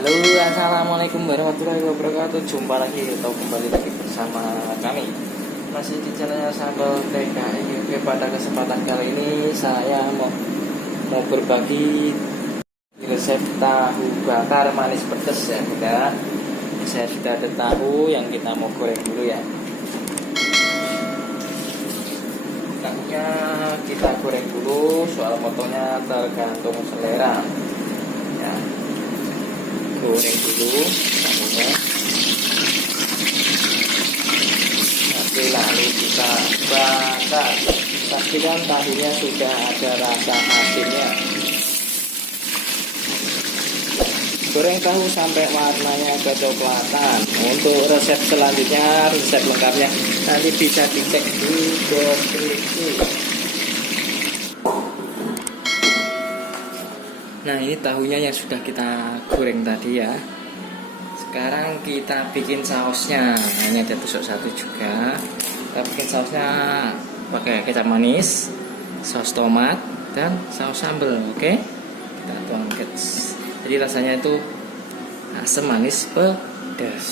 Halo, assalamualaikum warahmatullahi wabarakatuh. Jumpa lagi atau kembali lagi bersama kami masih di channelnya Sambal TKI. Oke, pada kesempatan kali ini saya mau berbagi resep tahu bakar manis pedas ya, bunda. Saya sudah ada tahu yang kita mau goreng dulu ya. Tahunya kita goreng dulu, soal potongnya tergantung selera ya. Goreng dulu tahunya, nanti lalu kita bakar. Pastikan tahunya sudah ada rasa asinnya. Goreng tahu sampai warnanya kecoklatan. Untuk resep selanjutnya, resep lengkapnya nanti bisa dicek di deskripsi. Nah, ini tahunya yang sudah kita goreng tadi ya. Sekarang kita bikin sausnya. Ini ada tusuk satu juga. Kita bikin sausnya pakai kecap manis, saus tomat, dan saus sambal. Oke, kita tuang guys. Jadi rasanya itu asam manis pedas.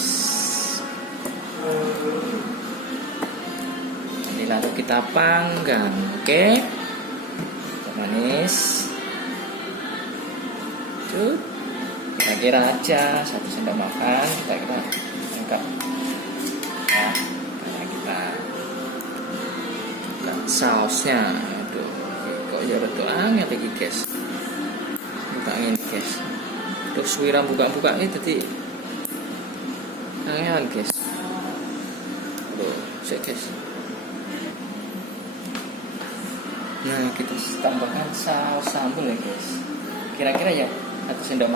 Ini lalu kita panggang. Oke, kecap manis. Kita kira aja 1 sendok makan, kita angkat ya, karena kita buka sausnya. Aduh, kok ya rada angel iki guys, buka ini guys, terus wira buka ini tadi angel guys. Aduh, cek guys. Nah, kita tambahkan saus sambal ya guys, kira-kira ya 1 sendok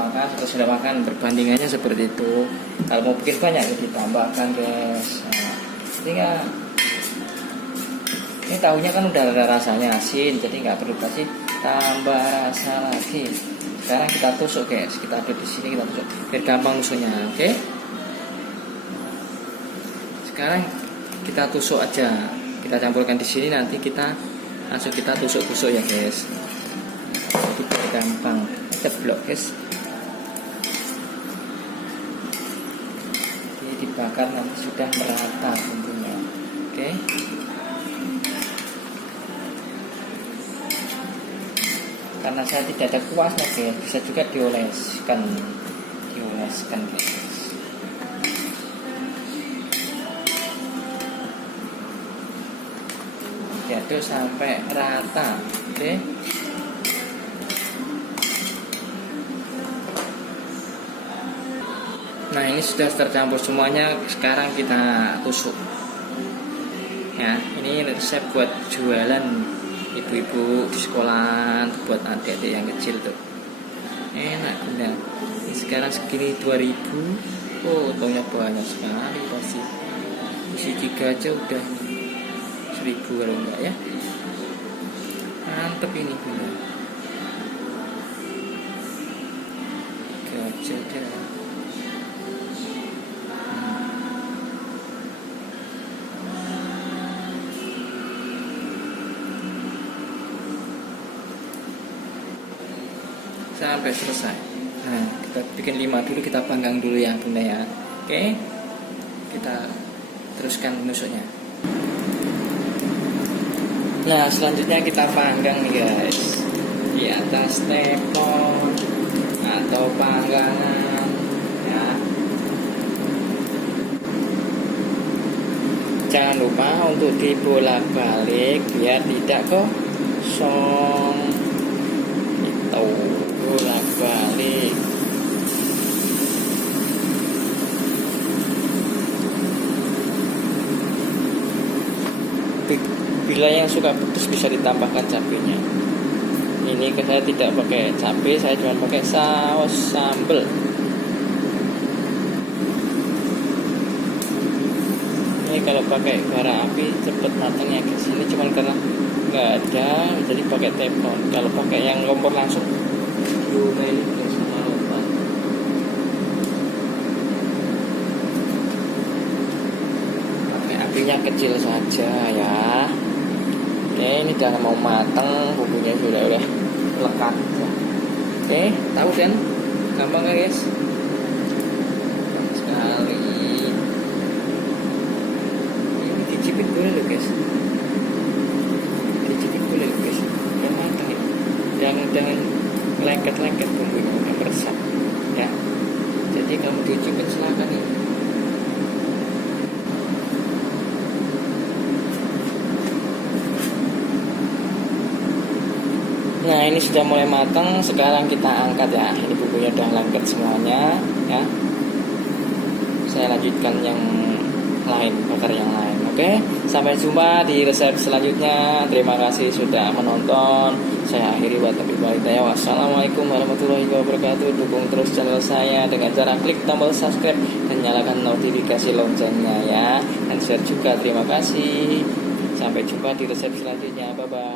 makan berbandingannya seperti itu. Kalau mau bikin banyak ya ditambahkan guys. Nah, ini tahunya kan udah ada rasanya asin, jadi nggak perlu kasih tambah rasa lagi. Sekarang kita tusuk guys, kita ada di sini, kita tusuk biar gampang nusuknya. Oke, sekarang kita tusuk aja, kita campurkan di sini, nanti kita langsung kita tusuk-tusuk ya guys, jadi biar gampang. Ceblok guys, jadi dibakar nanti sudah merata bumbunya. Oke, karena saya tidak ada kuasnya guys, bisa juga dioleskan guys. Diaduk sampai rata. Oke, nah ini sudah tercampur semuanya. Sekarang kita tusuk ya. Ini resep buat jualan ibu-ibu di sekolah, buat adik-adik yang kecil tuh, enak bunda. Ini sekarang segini 2000. Oh, untungnya banyak sekali, pasti isi 3 aja udah 1000 kalau enggak ya. Mantep ini bunda, 3 aja dah. Sampai selesai. Nah, kita bikin 5 dulu, kita panggang dulu ya bunda ya. Oke, kita teruskan menusuknya. Nah, selanjutnya kita panggang nih guys, di atas teflon atau panggangan ya. Jangan lupa untuk dibolak-balik biar tidak kosong. Itu bolak-balik. Bila yang suka pedas bisa ditambahkan cabenya. Ini saya tidak pakai cabai, saya cuma pakai saus sambal. Ini kalau pakai bara api cepet matangnya ke sini, cuman karena nggak ada jadi pakai teflon. Kalau pakai yang kompor langsung ini sama lupa. Pakai apinya kecil saja ya. Oke, ini udah mau matang, bumbunya sudah lekat. Oke, tahu kan? Gampang kan guys? guys. Dicicip dulu guys. Udah matang ya. Jangan lengket-lengket bumbunya, udah meresap ya. Jadi kamu dicicipin silakan nih. Nah ini sudah mulai matang. Sekarang kita angkat ya. Ini bumbunya udah lengket semuanya ya. Saya lanjutkan yang lain, bakar yang lain. Oke, sampai jumpa di resep selanjutnya. Terima kasih sudah menonton. Saya akhiri buat lebih baik. Wassalamualaikum warahmatullahi wabarakatuh. Dukung terus channel saya dengan cara klik tombol subscribe dan nyalakan notifikasi loncengnya ya. Dan share juga. Terima kasih. Sampai jumpa di resep selanjutnya. Bye bye.